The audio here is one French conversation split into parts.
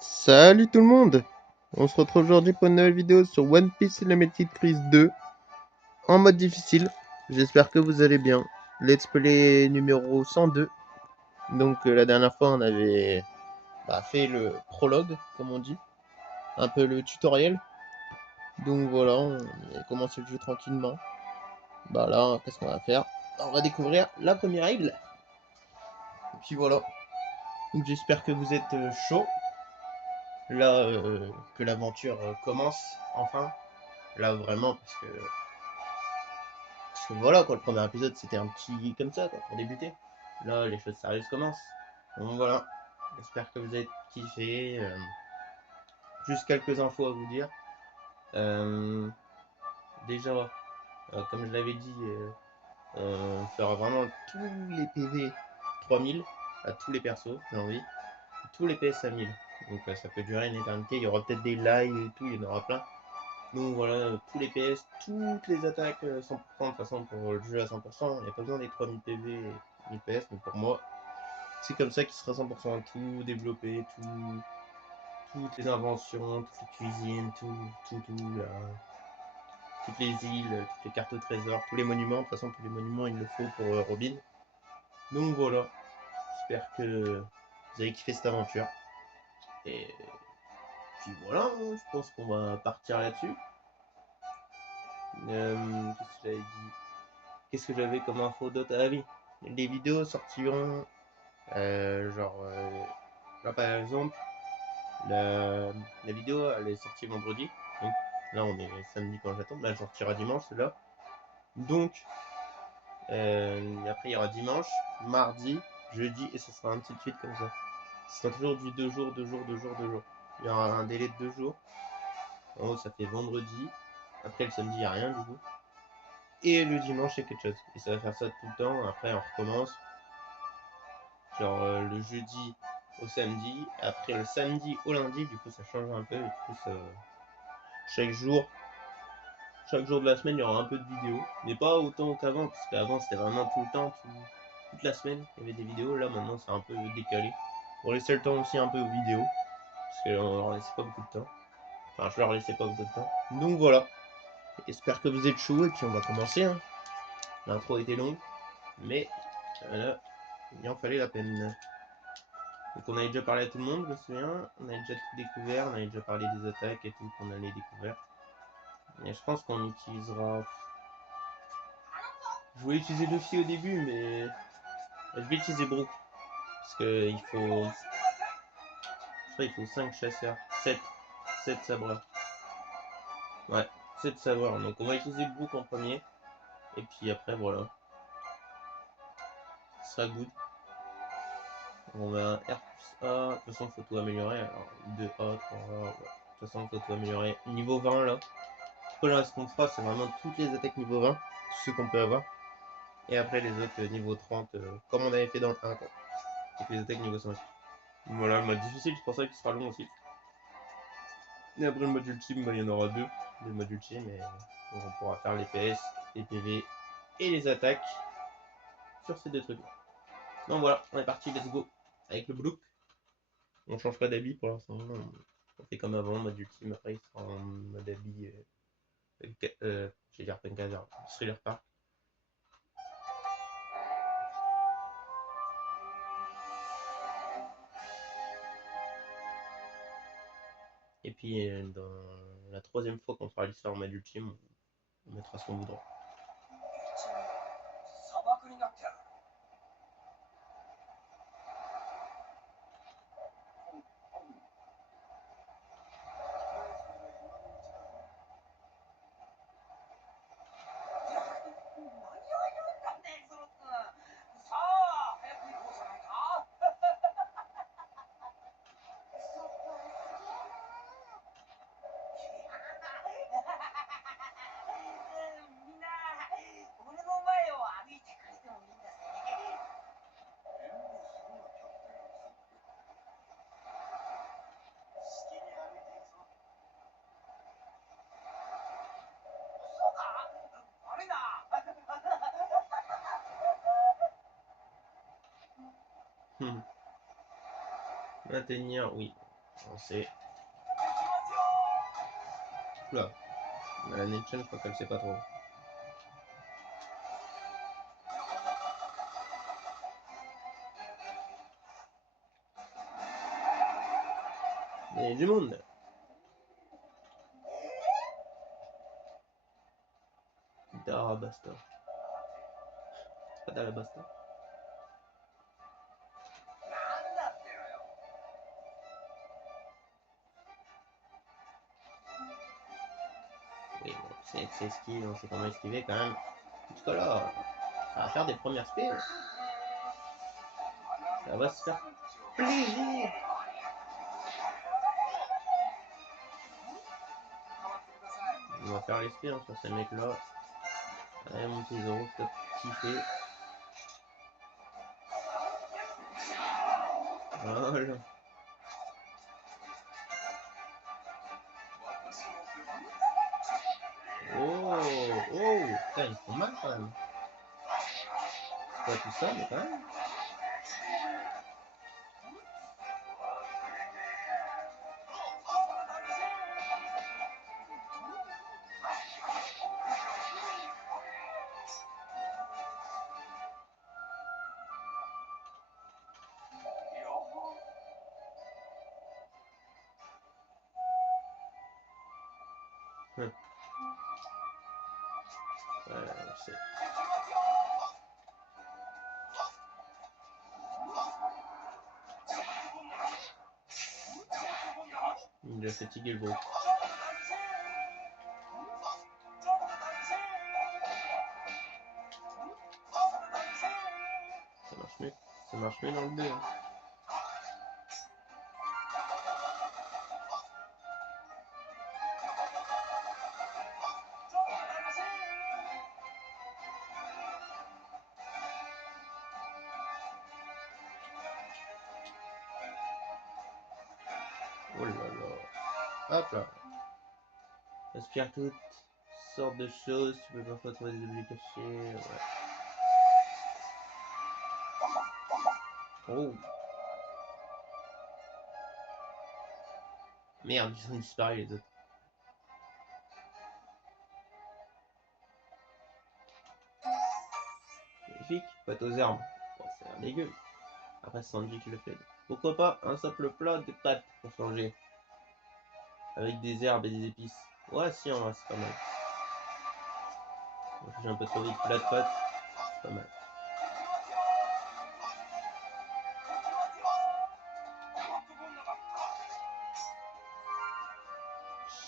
Salut tout le monde. On se retrouve aujourd'hui pour une nouvelle vidéo sur One Piece Cinematic Crisis 2 en mode difficile. J'espère que vous allez bien. Let's play numéro 102. Donc la dernière fois on avait fait le prologue comme on dit, un peu le tutoriel. Donc voilà, on a commencé le jeu tranquillement. Bah là, qu'est-ce qu'on va faire? On va découvrir la première île. Et puis voilà. Donc j'espère que vous êtes chaud. Là que l'aventure commence enfin. Là vraiment parce que voilà quoi, le premier épisode c'était un petit comme ça quoi, pour débuter. Là les choses sérieuses commencent. Donc voilà, j'espère que vous avez kiffé. Juste quelques infos à vous dire. Euh, Déjà, comme je l'avais dit, on fera vraiment tous les PV 3000 à tous les persos, j'ai envie. Tous les PS à 1000. Donc ça peut durer une éternité. Il y aura peut-être des lives et tout, il y en aura plein. Donc voilà, tous les PS, toutes les attaques 100%, de toute façon pour le jeu à 100%, il n'y a pas besoin des 3000 PV et 1000 PS, mais pour moi, c'est comme ça qu'il sera 100% tout développé, toutes les inventions, toutes les cuisines, tout, là, toutes les îles, toutes les cartes au trésor, tous les monuments, de toute façon tous les monuments il le faut pour Robin. Donc voilà, j'espère que vous avez kiffé cette aventure. Et puis voilà, je pense qu'on va partir là-dessus. Qu'est-ce que j'avais dit? Qu'est-ce que j'avais comme info d'autre? Ah oui, les vidéos sortiront là par exemple, la vidéo elle est sortie vendredi. Donc là on est samedi quand j'attends. Là elle sortira dimanche celle-là. Donc après il y aura dimanche, mardi, jeudi et ce sera ainsi de suite comme ça. Ce sera toujours du 2 jours, 2 jours, 2 jours, 2 jours. Il y aura un délai de 2 jours. En haut ça fait vendredi. Après le samedi il n'y a rien du coup. Et le dimanche c'est quelque chose. Et ça va faire ça tout le temps. Après on recommence. Genre le jeudi au samedi, après le samedi au lundi, du coup ça change un peu, et du coup chaque jour, chaque jour de la semaine il y aura un peu de vidéos, mais pas autant qu'avant, parce qu'avant c'était vraiment tout le temps, toute la semaine il y avait des vidéos, là maintenant c'est un peu décalé, pour laisser le temps aussi un peu aux vidéos, parce qu'on leur laissait pas beaucoup de temps, enfin je leur laissais pas beaucoup de temps, donc voilà, j'espère que vous êtes chauds, et puis on va commencer, hein. L'intro était longue, mais voilà, il en fallait la peine. Donc on avait déjà parlé à tout le monde, je me souviens. On avait déjà tout découvert, on avait déjà parlé des attaques et tout qu'on allait découvrir. Et je pense qu'on utilisera... Je voulais utiliser Luffy au début, mais... Je vais utiliser Brook. Parce que il faut... Je crois qu'il faut 5 chasseurs. 7 sabreurs. Ouais, 7 sabreurs. Donc on va utiliser Brook en premier. Et puis après, voilà. Ce sera good. On va R plus A. De toute façon, faut tout améliorer. Alors 2A, 3A. Ouais. De toute façon, faut tout améliorer. Niveau 20 là. Après, là, ce qu'on fera, c'est vraiment toutes les attaques niveau 20. Tout ce qu'on peut avoir. Et après les autres niveau 30, comme on avait fait dans le 1, quoi. Donc les attaques niveau 5. Voilà, le mode difficile, c'est pour ça qu'il sera long aussi. Et après le mode ultime, il y en aura deux modes ultimes, et donc on pourra faire les PS, les PV et les attaques sur ces deux trucs. Donc voilà, on est parti, let's go. Avec le Bloop. On change pas d'habit pour l'instant. On fait comme avant, mode ultime, après il sera en mode habit. Je vais dire Penkazer, Thriller Park. Et puis dans la troisième fois qu'on fera l'histoire en mode ultime, on mettra ce qu'on voudra. Maintenir, oui. On sait. Oula. La Netchen, je crois qu'elle sait pas trop. Il y a du monde. Darabasta. C'est pas Darabasta. Oui, bon, c'est esquive, on sait comment esquiver quand même. Jusqu'à là, ça va faire des premières spills. Ça va se faire plaisir. On va faire les spills hein, sur ces mecs là. Allez mon petit Zoro, top kiffé. Voilà. Oh, oh, putain, ils font mal quand même. C'est pas tout ça, mais quand même. Ouais, je sais. Il a fatigué le gros. Ça marche mieux. Ça marche mieux dans le bleu. Hein. Oh là là. Hop là. Respire toutes sortes de choses. Tu peux parfois trouver des objets cachés. Ouais. Oh. Merde, ils ont disparu les autres. Magnifique. Pâte aux herbes. Bon, c'est un légume. Après, c'est Sanji qui le fait. Pourquoi pas un simple plat de pâtes pour changer. Avec des herbes et des épices. Ouais, si, en vrai, c'est pas mal. J'ai un peu trop vite. Plat de pâtes, c'est pas mal.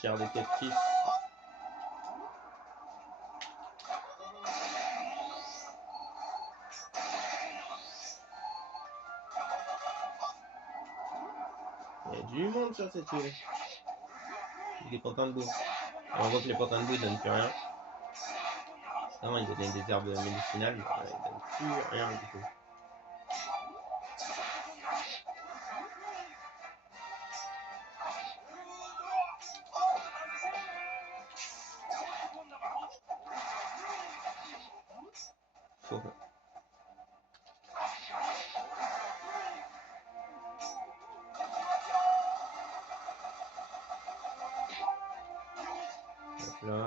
Chair de cactus. Il y a du monde sur cette île. Des pantins de boue. On voit que les pantins de boue ils donnent plus rien. Non, ils donnent des herbes médicinales, mais ils donnent plus rien du tout. Faut... Hop là.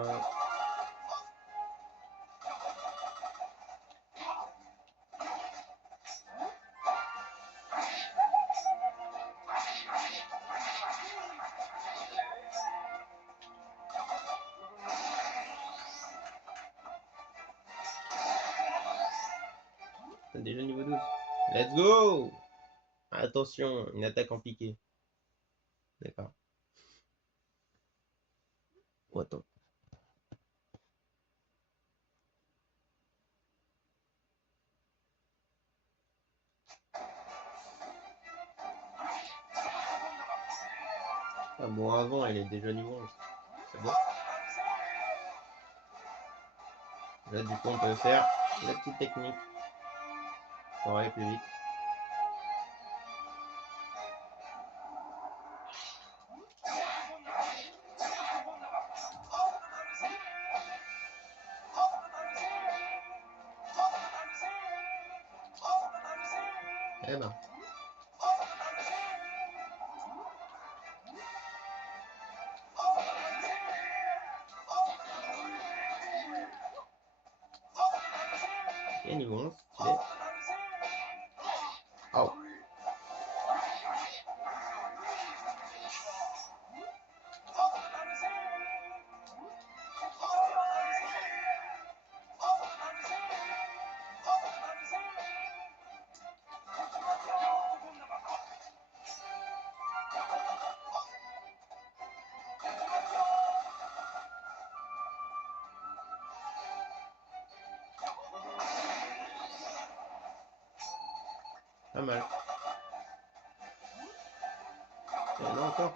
T'as déjà niveau 12. Let's go! Attention, une attaque en piqué. D'accord. Oh, attends. Ah bon, avant, elle est déjà niveau 11. C'est bon. Là, du coup, on peut faire la petite technique pour aller plus vite. Eh ben. Et niveau 11, stylé. Oh. Pas mal. Et non, encore.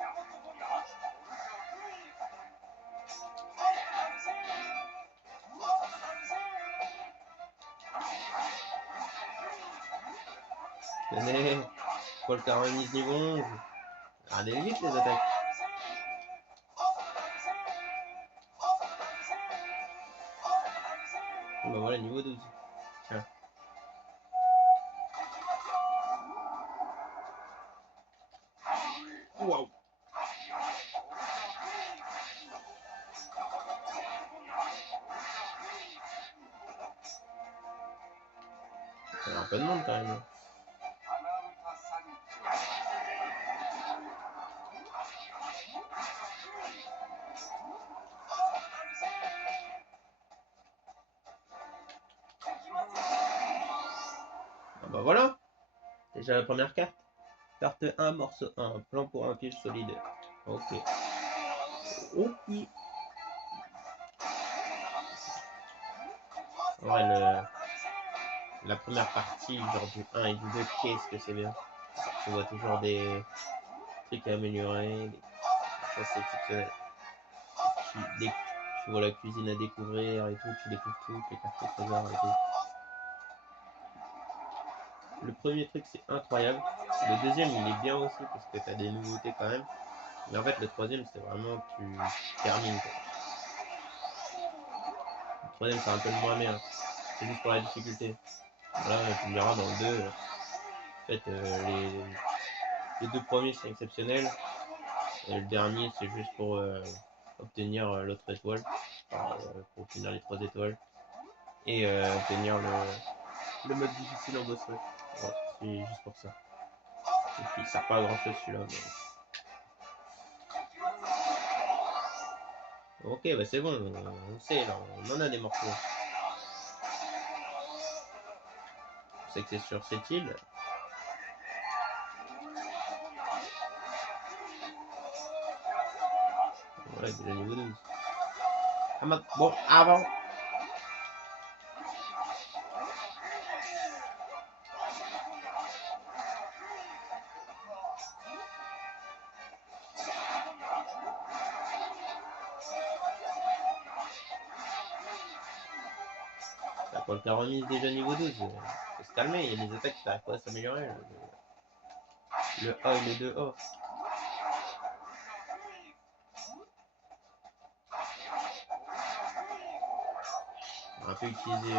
Tenez. Paul Caronis niveau 11. Allez vite les attaques. Bon bah voilà, niveau 12. Tiens. Waouh. Il y a un peu de monde quand même. Ah bah voilà. Déjà la première carte. Carte 1, morceau 1. Plan pour un piège solide. Ok. Ok. Ouais, la première partie, genre du 1 et du 2, qu'est-ce que c'est bien. Tu vois toujours des trucs à améliorer, des choses exceptionnelles. Tu vois la cuisine à découvrir et tout, tu découvres tout, les cartes au trésor et tout. Le premier truc, c'est incroyable. Le deuxième, il est bien aussi parce que tu as des nouveautés quand même. Mais en fait, le troisième, c'est vraiment tu termines. Quoi. Le troisième, c'est un peu le moins bien. C'est juste pour la difficulté. Voilà, tu me diras dans le 2. En fait, les deux premiers, c'est exceptionnel. Et le dernier, c'est juste pour obtenir l'autre étoile. Pour obtenir les 3 étoiles. Et obtenir le mode difficile en boss rush. Voilà, c'est juste pour ça. Et puis, il sert pas à grand chose celui-là. Mais... Ok, bah c'est bon, on sait là, on en a des morceaux. On sait que c'est sur cette île. Ouais, déjà niveau 12. Ah, bon, avant. Bah, quand t'as remise déjà niveau 12, faut se calmer, il y a des attaques qui n'arrivent pas à s'améliorer. Le A et le 2A. On va un peu utiliser...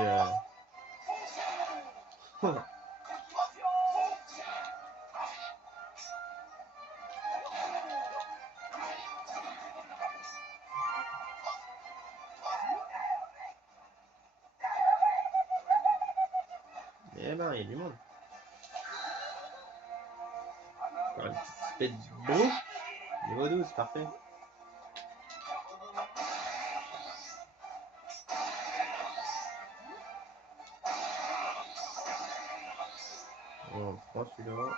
Mais ben, il y a du monde. Un petit spé de beau. Niveau 12, parfait. On prend celui-là.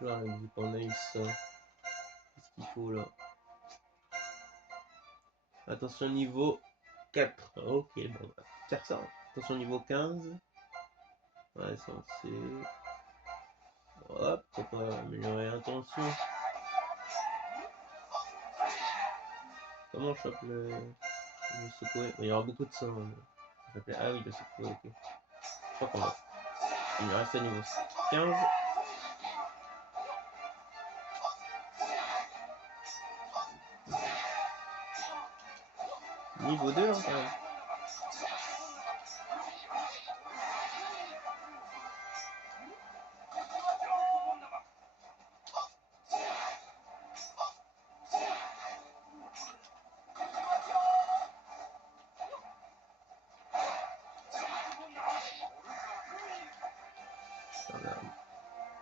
Là, on dit qu'on a eu ça. Qu'est-ce qu'il faut là? Attention niveau 4. Ok, bon, on va faire ça. Attention niveau 15. Ouais, censé. Hop, ça peut améliorer l'intention. Comment on chope le secouer? Il y aura beaucoup de sang. Ça s'appelait... Ah oui, le secouer, ok. Je crois qu'on va. Il me reste à niveau 15. Niveau 2 hein, quand même.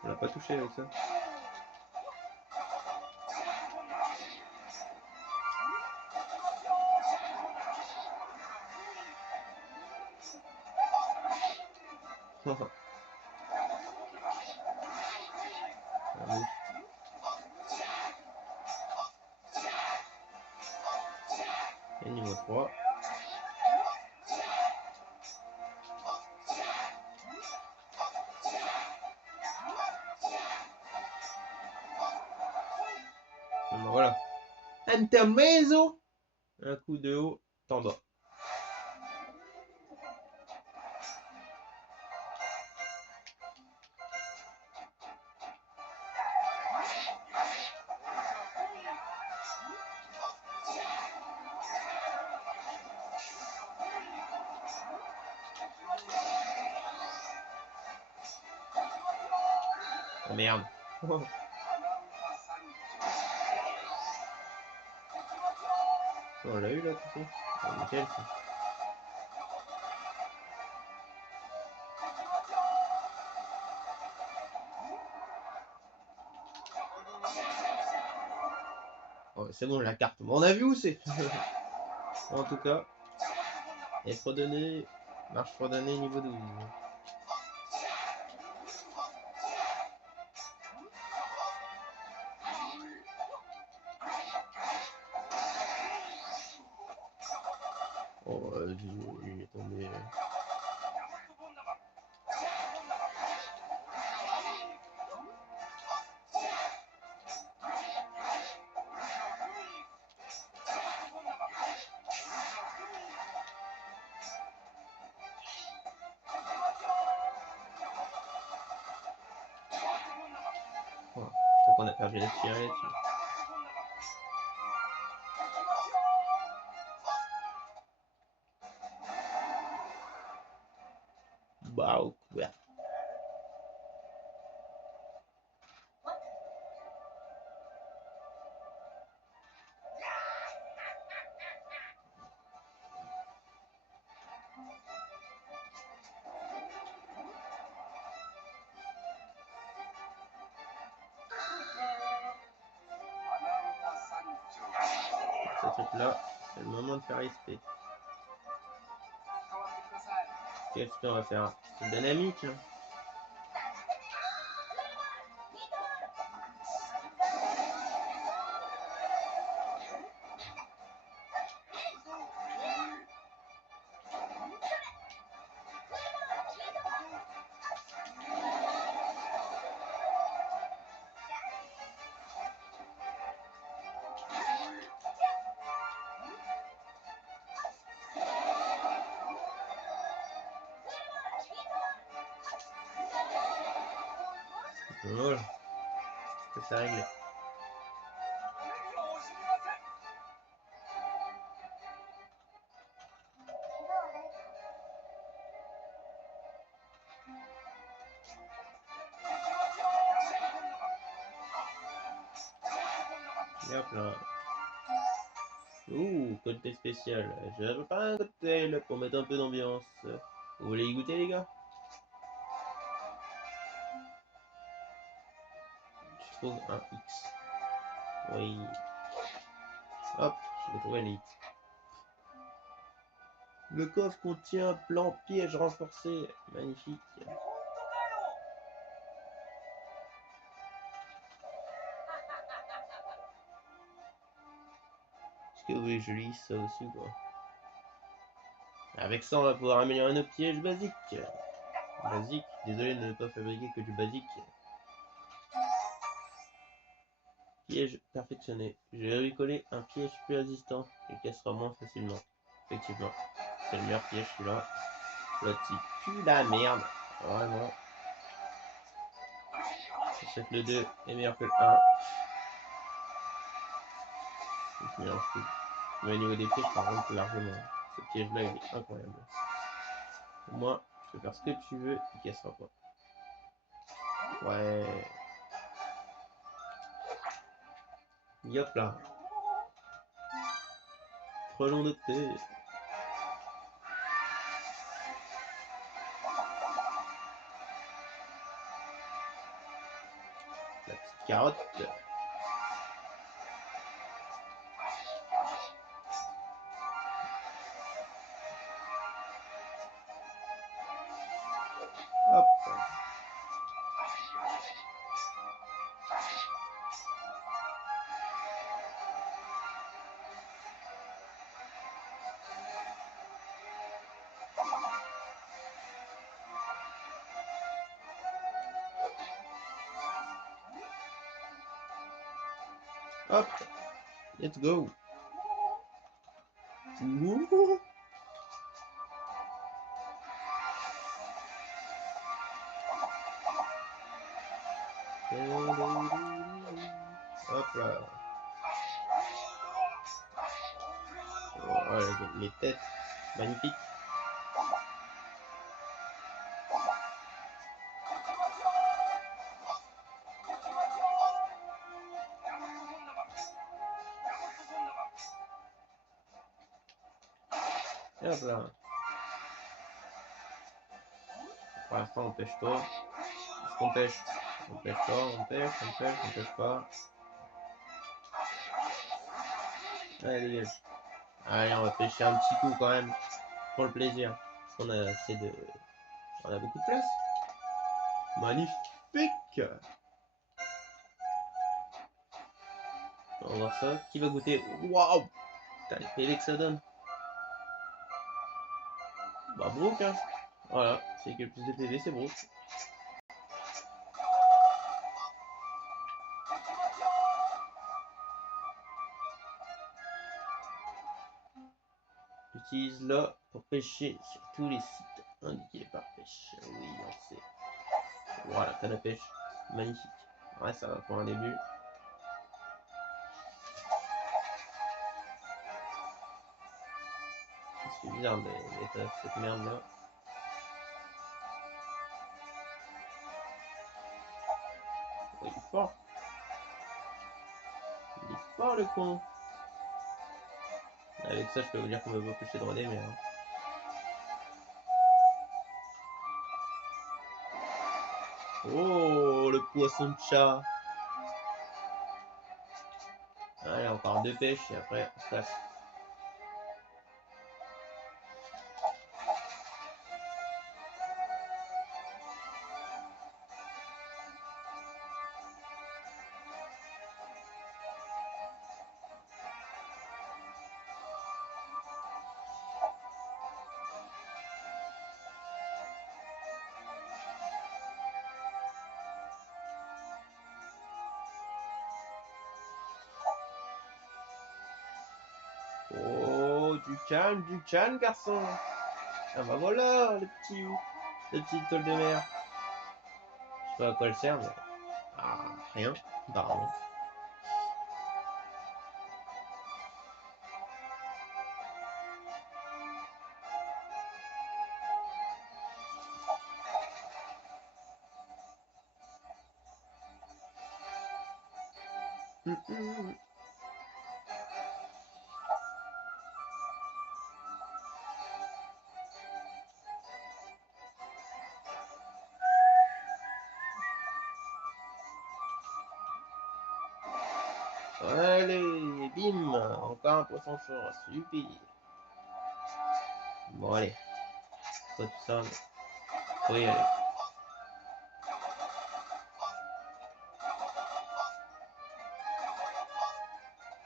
On l'a pas touché avec ça. Et niveau 3. Bon, voilà. Intermezzo. Un coup de haut, t'en bas. Oh merde. On l'a eu là, tu sais. Nickel ça. Oh, c'est bon, la carte. Bon, on a vu où c'est. En tout cas, et fredonné, marche fredonné niveau 12. Oh, il est tombé. Oh, je crois qu'on a perdu la tirée là-dessus. Bah, couvert. Ce truc là, c'est le moment de faire respect. Qu'est-ce qu'on va faire? C'est dynamique. Hein. Voilà, c'est réglé. Et hop là. Ouh, cocktail spécial. J'avais pas un cocktail pour mettre un peu d'ambiance. Vous voulez y goûter les gars? Je trouve un X. Oui. Hop, je vais trouver les X. Le coffre contient plan piège renforcé. Magnifique. Est-ce que vous voulez que je lise ça aussi ou quoi? Avec ça, on va pouvoir améliorer nos pièges basiques. Basique, désolé de ne pas fabriquer que du basique. Piège perfectionné. Je vais lui coller un piège plus résistant et cassera moins facilement. Effectivement, c'est le meilleur piège celui-là. L'autre il pue la merde. Vraiment. Je sais que le 2 est meilleur que le 1. Je mélange tout. Mais au niveau des pièges, par contre, largement. Ce piège-là, il est incroyable. Au moins, tu peux faire ce que tu veux, il cassera pas. Ouais. Yop là. Frelon de thé. carotte. Hop. Hop, let's go. Ouh. Hop là. Oh, les têtes, magnifiques. Et hop là. Pour l'instant, on pêche pas. Est-ce qu'on pêche? On pêche pas, on pêche, on pêche pas. Allez, dégage. Allez, on va pêcher un petit coup quand même. Pour le plaisir. Parce qu'on a assez de. On a beaucoup de place. Magnifique! On va voir ça. Qui va goûter? Waouh! Putain, les PV que ça donne. Bah, Brook, hein. Voilà, c'est qui a le plus de PV, c'est Brook. Utilise-la pour pêcher sur tous les sites indiqués par pêche. Oui, on sait. Voilà, canne à pêche. Magnifique. Ouais, ça va pour un début. C'est bizarre d'être cette merde là. Oh, il est fort. Il est fort le con. Avec ça, je peux vous dire qu'on va pas pêcher droit des mers. Oh, le poisson de chat. Allez, encore deux pêches et après, on se passe. Oh, du calme, garçon. Ah bah voilà, le petit étoile de mer. Je sais pas à quoi elle sert, mais... Ah, rien, apparemment. Allez, bim, encore un poisson chaud, super. Bon, allez, pas tout ça, mais faut y aller.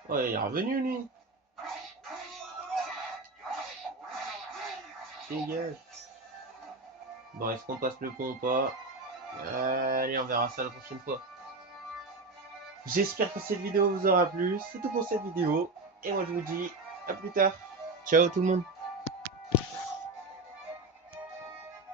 Oh, il est revenu, lui. Dégage. Bon, est-ce qu'on passe le pont ou pas? Allez, on verra ça la prochaine fois. J'espère que cette vidéo vous aura plu. C'est tout pour cette vidéo. Et moi, je vous dis à plus tard. Ciao tout le monde.